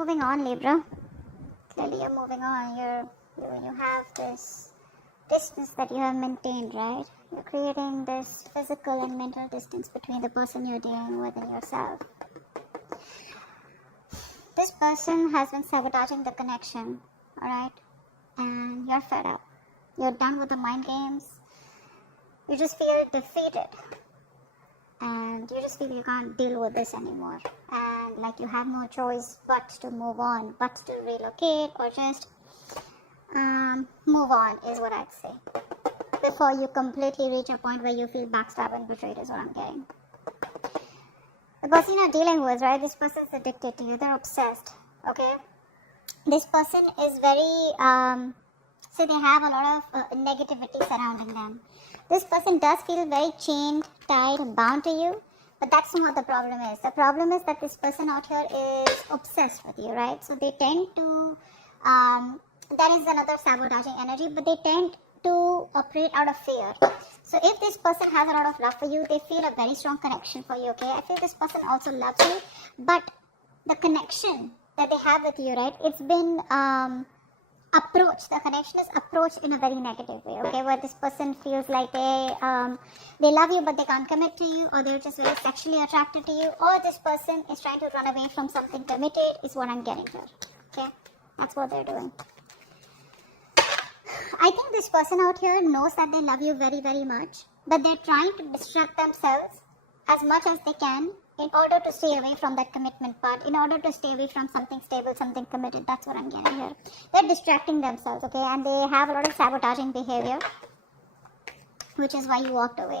moving on, Libra. Clearly you're moving on. You have this distance that you have maintained, right? You're creating this physical and mental distance between the person you're dealing with and yourself. This person has been sabotaging the connection, alright? And you're fed up. You're done with the mind games. You just feel defeated. And you just feel you can't deal with this anymore. And like you have no choice but to move on, but to relocate or just move on is what I'd say. Before you completely reach a point where you feel backstabbed and betrayed is what I'm getting. The person you're dealing with, right? This person's addicted to you. They're obsessed. Okay? This person is very, so they have a lot of negativity surrounding them. This person does feel very chained, tied, bound to you. But that's not what the problem is. The problem is that this person out here is obsessed with you, right? So they tend to, that is another sabotaging energy, but they tend to operate out of fear. So if this person has a lot of love for you, they feel a very strong connection for you, okay? I feel this person also loves you, but the connection that they have with you, right, it's been approached, the connection is approached in a very negative way, okay, where this person feels like they love you but they can't commit to you, or they're just very sexually attracted to you, or this person is trying to run away from something committed is what I'm getting here, okay? That's what they're doing. I think this person out here knows that they love you very, very much, but they're trying to distract themselves as much as they can in order to stay away from that commitment part, in order to stay away from something stable, something committed. That's what I'm getting here. They're distracting themselves, okay, and they have a lot of sabotaging behavior, which is why you walked away.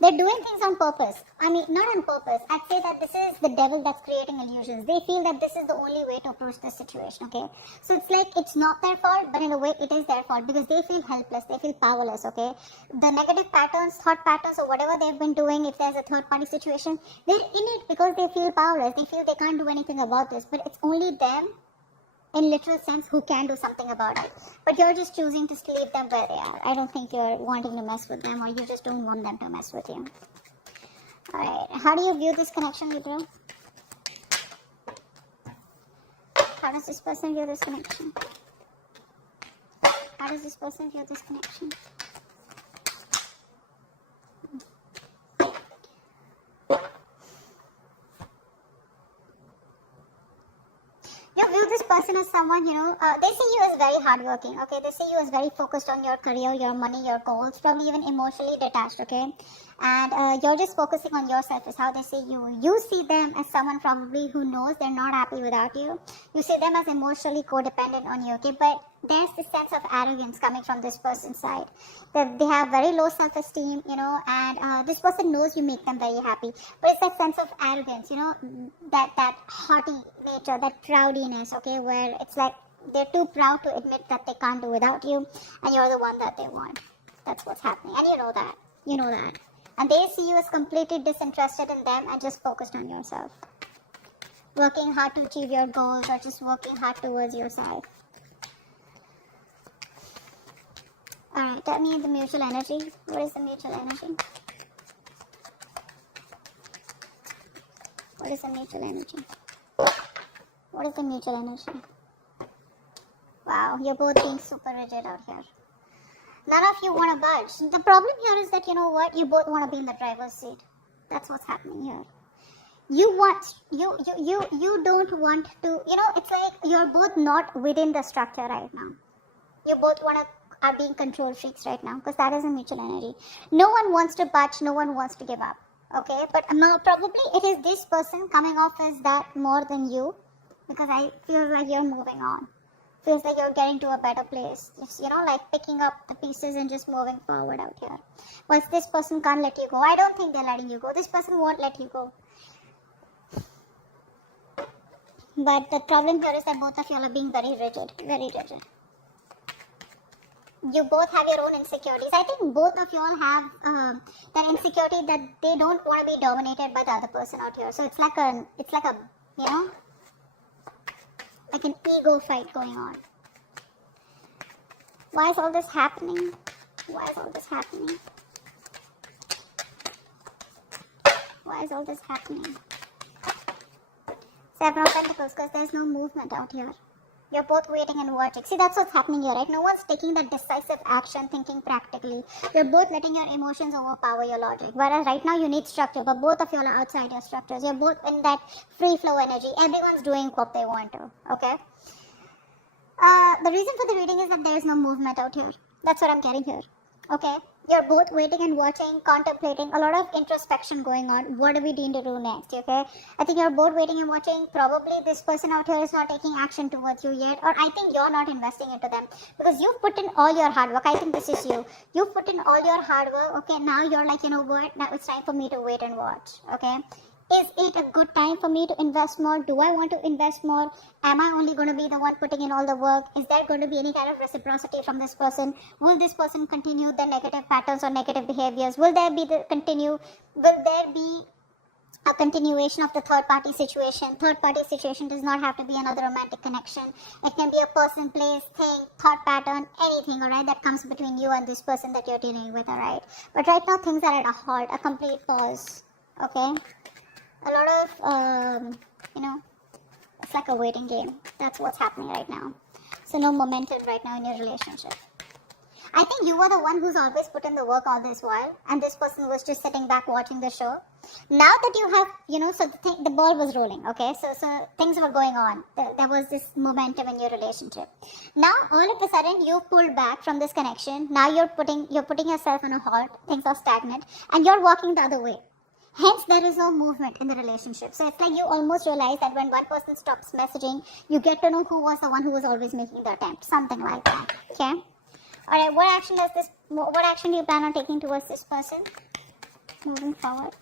They're doing things on purpose. I mean, not on purpose. I'd say that this is the devil that's creating illusions. They feel that this is the only way to approach this situation, okay? So it's like it's not their fault, but in a way it is their fault because they feel helpless. They feel powerless, okay? The negative patterns, thought patterns, or whatever they've been doing, if there's a third-party situation, they're in it because they feel powerless. They feel they can't do anything about this, but it's only them, in literal sense, who can do something about it. But you're just choosing to leave them where they are. I don't think you're wanting to mess with them, or you just don't want them to mess with you. Alright, how do you view this connection, Libra? How does this person view this connection? How does this person view this connection? You view this person as someone, they see you as very hardworking, okay? They see you as very focused on your career, your money, your goals, probably even emotionally detached, okay? And you're just focusing on yourself is how they see you. You see them as someone probably who knows they're not happy without you. You see them as emotionally codependent on you, okay? But there's this sense of arrogance coming from this person's side. They have very low self-esteem, and this person knows you make them very happy. But it's that sense of arrogance, that haughty nature, that proudiness, okay, where it's like they're too proud to admit that they can't do without you, and you're the one that they want. That's what's happening, and you know that. You know that. And they see you as completely disinterested in them and just focused on yourself. Working hard to achieve your goals or just working hard towards yourself. Alright, tell me the mutual energy. What is the mutual energy? What is the mutual energy? What is the mutual energy? Wow, you're both being super rigid out here. None of you want to budge. The problem here is that, you know what? You both want to be in the driver's seat. That's what's happening here. You don't want to, it's like you're both not within the structure right now. You both are being control freaks right now because that is a mutual energy. No one wants to budge. No one wants to give up. Okay, but now probably it is this person coming off as that more than you because I feel like you're moving on. Feels like you're getting to a better place. Just, like picking up the pieces and just moving forward out here. Once this person can't let you go, I don't think they're letting you go. This person won't let you go. But the problem here is that both of you are being very rigid. Very rigid. You both have your own insecurities. I think both of you all have that insecurity that they don't want to be dominated by the other person out here. So it's like a like an ego fight going on. Why is all this happening? Why is all this happening? Why is all this happening? Seven of Pentacles, because there's no movement out here. You're both waiting and watching. See, that's what's happening here, right? No one's taking that decisive action, thinking practically. You're both letting your emotions overpower your logic. Whereas right now you need structure, but both of you are outside your structures. You're both in that free flow energy. Everyone's doing what they want to, okay? The reason for the reading is that there is no movement out here. That's what I'm getting here, okay? You're both waiting and watching, contemplating, a lot of introspection going on. What are we going to do next, okay? I think you're both waiting and watching. Probably this person out here is not taking action towards you yet, or I think you're not investing into them because you've put in all your hard work. I think this is you. You've put in all your hard work, okay? Now you're like, you know what? Now it's time for me to wait and watch, okay? Is it a good time for me to invest more? Do I want to invest more? Am I only going to be the one putting in all the work? Is there going to be any kind of reciprocity from this person? Will this person continue the negative patterns or negative behaviors? Will there be a continuation of the third party situation? Third party situation does not have to be another romantic connection. It can be a person, place, thing, thought pattern, anything, alright, that comes between you and this person that you're dealing with, alright? But right now things are at a halt, a complete pause, okay? A lot of, it's like a waiting game. That's what's happening right now. So no momentum right now in your relationship. I think you were the one who's always put in the work all this while, and this person was just sitting back watching the show. Now that you have, so the ball was rolling, okay? So things were going on. There was this momentum in your relationship. Now, all of a sudden, you've pulled back from this connection. Now you're putting yourself on a halt. Things are stagnant, and you're walking the other way. Hence, there is no movement in the relationship. So it's like you almost realize that when one person stops messaging, you get to know who was the one who was always making the attempt. Something like that. Okay? Alright, what action do you plan on taking towards this person? Moving forward.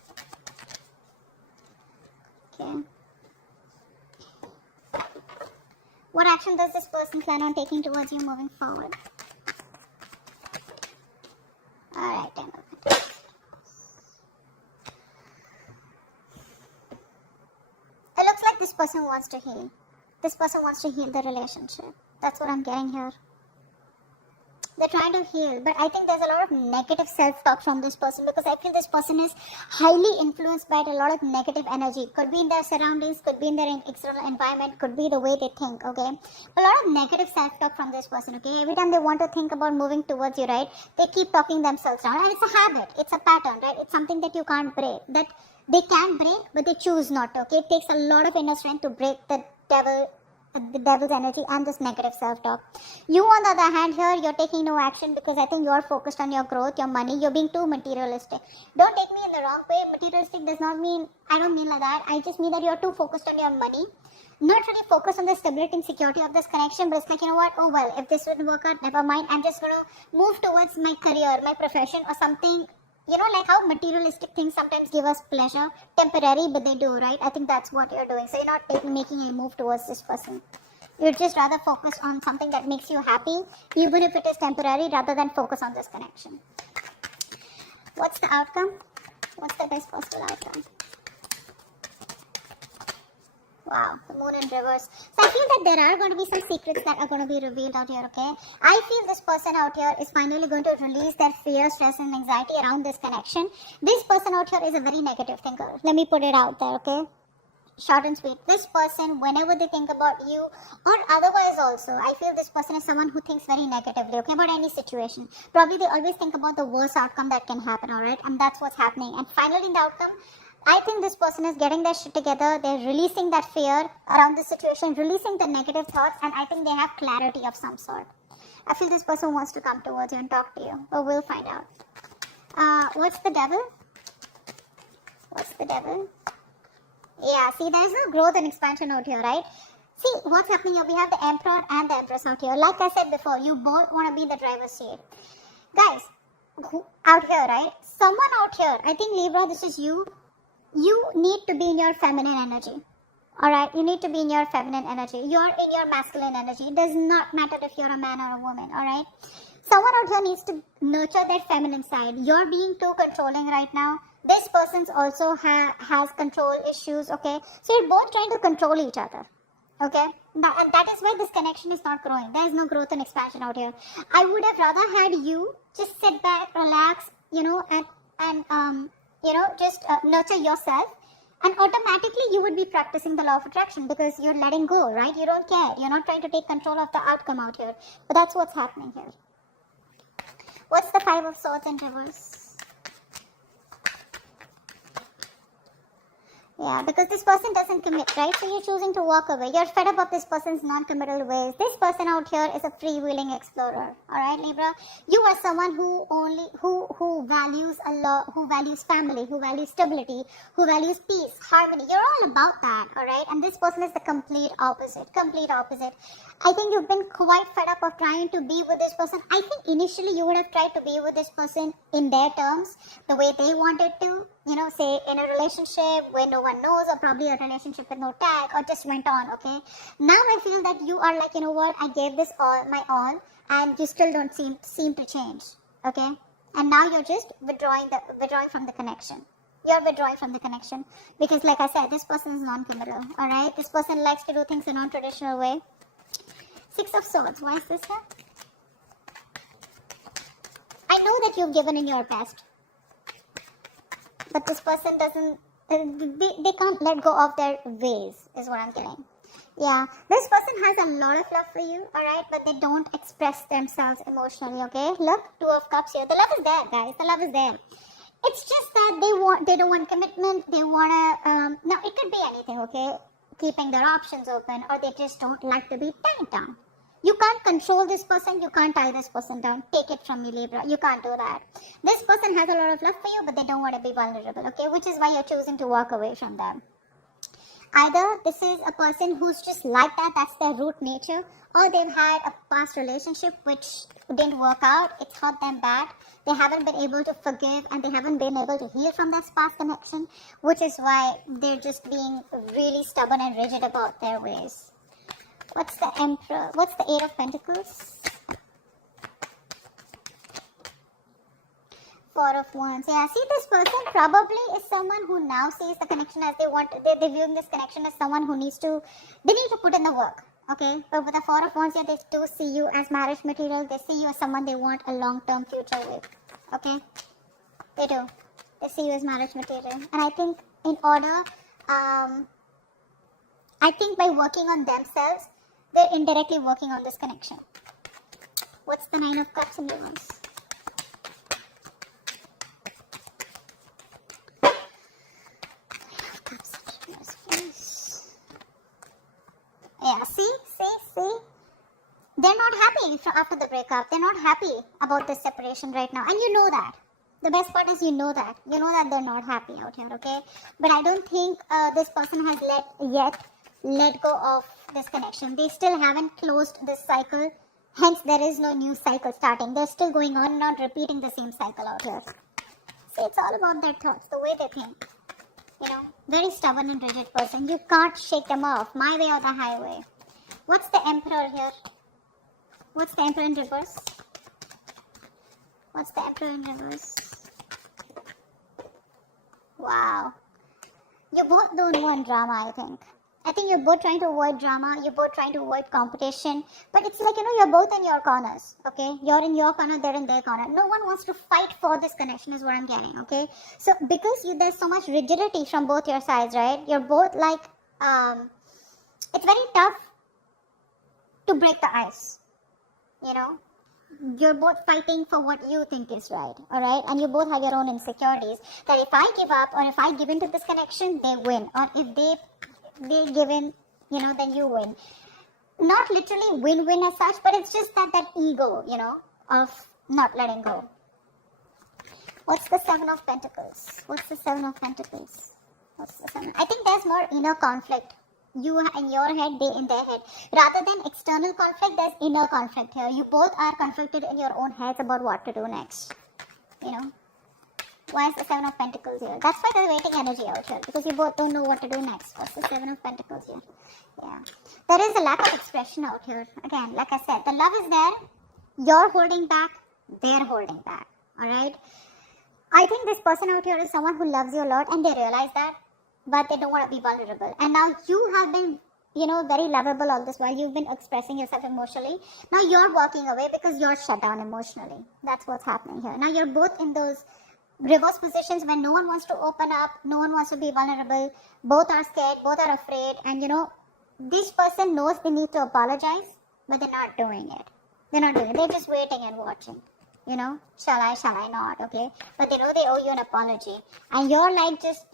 Okay. What action does this person plan on taking towards you moving forward? Alright, then. It looks like this person wants to heal. This person wants to heal the relationship. That's what I'm getting here. They're trying to heal, but I think there's a lot of negative self-talk from this person because I feel this person is highly influenced by a lot of negative energy. Could be in their surroundings, could be in their external environment, could be the way they think, okay? A lot of negative self-talk from this person, okay? Every time they want to think about moving towards you, right? They keep talking themselves down, and it's a habit, it's a pattern, right? It's something that you can't break, that they can break, but they choose not to, okay? It takes a lot of inner strength to break the devil's energy and this negative self-talk. You, on the other hand, here, you're taking no action because I think you're focused on your growth, your money. You're being too materialistic. Don't take me in the wrong way. Materialistic does not mean, I don't mean like that. I just mean that you're too focused on your money. Not really focused on the stability and security of this connection, but it's like, you know what, oh well, if this wouldn't work out, never mind. I'm just going to move towards my career, my profession, or something. You know, like how materialistic things sometimes give us pleasure, temporary, but they do, right? I think that's what you're doing. So you're not making a move towards this person. You're just rather focused on something that makes you happy, even if it is temporary, rather than focus on this connection. What's the outcome? What's the best possible outcome? Wow, the moon in reverse. So I feel that there are going to be some secrets that are going to be revealed out here, okay? I feel this person out here is finally going to release their fear, stress and anxiety around this connection. This person out here is a very negative thinker. Let me put it out there, okay? Short and sweet. This person, whenever they think about you or otherwise also, I feel this person is someone who thinks very negatively, okay, about any situation. Probably they always think about the worst outcome that can happen, alright? And that's what's happening. And finally, the outcome, I think this person is getting their shit together. They're releasing that fear around the situation, releasing the negative thoughts, and I think they have clarity of some sort. I feel this person wants to come towards you and talk to you, but we'll find out. What's the devil? What's the devil? Yeah, see, there's no growth and expansion out here, right? See, what's happening here? We have the Emperor and the Empress out here. Like I said before, you both want to be in the driver's seat. Guys, out here, right? Someone out here, I think Libra, this is you. You need to be in your feminine energy. Alright, you need to be in your feminine energy. You're in your masculine energy. It does not matter if you're a man or a woman, alright? Someone out here needs to nurture that feminine side. You're being too controlling right now. This person's also has control issues, okay? So you're both trying to control each other, okay? And that is why this connection is not growing. There is no growth and expansion out here. I would have rather had you just sit back, relax, and just nurture yourself And automatically you would be practicing the law of attraction because you're letting go, right? You don't care. You're not trying to take control of the outcome out here. But that's what's happening here. What's the Five of Swords in reverse? Yeah, because this person doesn't commit, right? So you're choosing to walk away. You're fed up of this person's non-committal ways. This person out here is a freewheeling explorer. All right, Libra? You are someone who values a lot, who values family, who values stability, who values peace, harmony. You're all about that, all right? And this person is the complete opposite. Complete opposite. I think you've been quite fed up of trying to be with this person. I think initially you would have tried to be with this person in their terms, the way they wanted to. You know, say in a relationship where no one knows, or probably a relationship with no tag, or just went on, okay? Now I feel that you are like, you know what, I gave this all, my all, and you still don't seem to change, okay? And now you're just withdrawing from the connection. You're withdrawing from the connection because, like I said, this person is non-committal, all right? This person likes to do things a non-traditional way. Six of Swords, why is this here? I know that you've given in your best. But this person doesn't, they can't let go of their ways, is what I'm getting. Yeah, this person has a lot of love for you, alright, but they don't express themselves emotionally, okay? Look, Two of Cups here. The love is there, guys. The love is there. It's just that they don't want commitment. They want to, now it could be anything, okay? Keeping their options open, or they just don't like to be tied down. You can't control this person. You can't tie this person down. Take it from me, Libra. You can't do that. This person has a lot of love for you, but they don't want to be vulnerable, okay? Which is why you're choosing to walk away from them. Either this is a person who's just like that, that's their root nature, or they've had a past relationship which didn't work out. It's hurt them bad. They haven't been able to forgive, and they haven't been able to heal from that past connection, which is why they're just being really stubborn and rigid about their ways. What's the Emperor? What's the Eight of Pentacles? Four of Wands. Yeah, see, this person probably is someone who now sees the connection as they want. They're viewing this connection as someone who needs to put in the work. Okay, but with the Four of Wands here, they do see you as marriage material. They see you as someone they want a long-term future with. Okay, they do. They see you as marriage material, and I think in order, I think by working on themselves, they're indirectly working on this connection. What's the Nine of Cups in reverse? Nine of Cups in reverse, please. Yeah, see? They're not happy after the breakup. They're not happy about this separation right now. And you know that. The best part is you know that. You know that they're not happy out here, okay? But I don't think this person has let go of this connection. They still haven't closed this cycle. Hence, there is no new cycle starting. They're still going on and on, repeating the same cycle out here. See, it's all about their thoughts, the way they think. You know, very stubborn and rigid person. You can't shake them off. My way or the highway. What's the Emperor here? What's the Emperor in reverse? What's the Emperor in reverse? Wow. You both don't want drama, I think. I think you're both trying to avoid drama. You're both trying to avoid competition. But it's like, you know, you're both in your corners, okay? You're in your corner, they're in their corner. No one wants to fight for this connection is what I'm getting, okay? So because there's so much rigidity from both your sides, right? You're both like, it's very tough to break the ice, you know? You're both fighting for what you think is right, all right? And you both have your own insecurities. That if I give up or if I give into this connection, they win. Or if they give in, you know, then you win. Not literally win-win as such, but it's just that ego, you know, of not letting go. What's the Seven of Pentacles? What's the Seven of Pentacles? What's the Seven? I think there's more inner conflict. You in your head, they in their head. Rather than external conflict, there's inner conflict here. You both are conflicted in your own heads about what to do next. You know? Why is the Seven of Pentacles here? That's why there's waiting energy out here. Because you both don't know what to do next. What's the Seven of Pentacles here? Yeah. There is a lack of expression out here. Again, like I said, the love is there. You're holding back. They're holding back. Alright? I think this person out here is someone who loves you a lot and they realize that. But they don't want to be vulnerable. And now you have been, you know, very lovable all this while. You've been expressing yourself emotionally. Now you're walking away because you're shut down emotionally. That's what's happening here. Now you're both in those reverse positions when no one wants to open up, no one wants to be vulnerable, both are scared, both are afraid, and this person knows they need to apologize, but they're not doing it. They're just waiting and watching. Shall I not, okay? But they know they owe you an apology. And you're like just,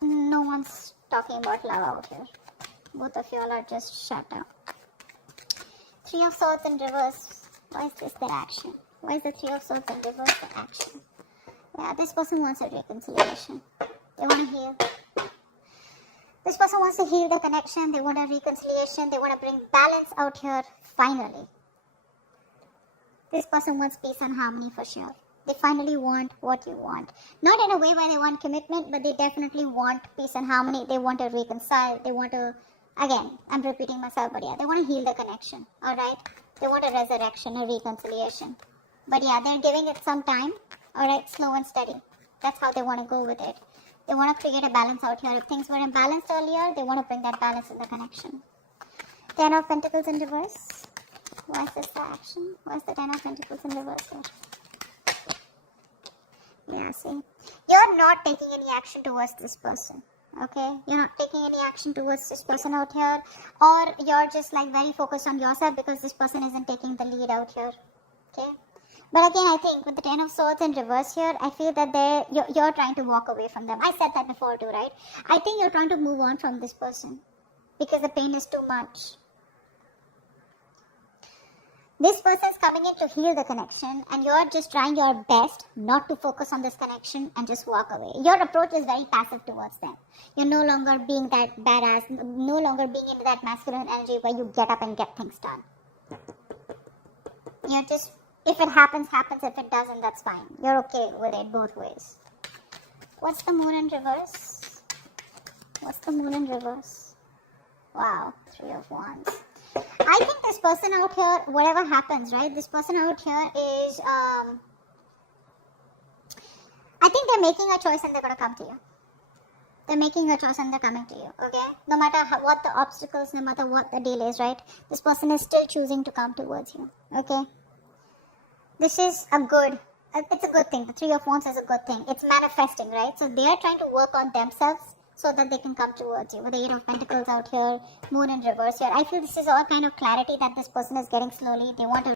no one's talking about love out here. Both of you all are just shut down. Three of Swords in reverse. Why is this their action? Why is the Three of Swords in reverse their action? Yeah, this person wants a reconciliation. They want to heal. This person wants to heal the connection. They want a reconciliation. They want to bring balance out here, finally. This person wants peace and harmony for sure. They finally want what you want. Not in a way where they want commitment, but they definitely want peace and harmony. They want to reconcile. They want to, again, I'm repeating myself, but yeah, they want to heal the connection. Alright? They want a resurrection, a reconciliation. But yeah, they're giving it some time. Alright, slow and steady. That's how they want to go with it. They want to create a balance out here. If things were imbalanced earlier, they want to bring that balance in the connection. Ten of Pentacles in reverse. Why is this the action? Why is the Ten of Pentacles in reverse here? Yeah, see. You're not taking any action towards this person. Okay? You're not taking any action towards this person out here. Or you're just like very focused on yourself because this person isn't taking the lead out here. Okay? But again, I think with the Ten of Swords in reverse here, I feel that you're trying to walk away from them. I said that before too, right? I think you're trying to move on from this person because the pain is too much. This person is coming in to heal the connection, and you're just trying your best not to focus on this connection and just walk away. Your approach is very passive towards them. You're no longer being that badass, no longer being into that masculine energy where you get up and get things done. You're just, if it happens, happens. If it doesn't, that's fine. You're okay with it both ways. What's the Moon in reverse? What's the Moon in reverse? Wow, Three of Wands. I think this person out here, whatever happens, right? This person out here is, I think they're making a choice and they're going to come to you. They're making a choice and they're coming to you, okay? No matter what the obstacles, no matter what the deal is, right? This person is still choosing to come towards you, okay? This is it's a good thing. The Three of Wands is a good thing. It's manifesting, right? So they are trying to work on themselves so that they can come towards you. With the Eight of Pentacles out here, Moon in reverse here. I feel this is all kind of clarity that this person is getting slowly. They want to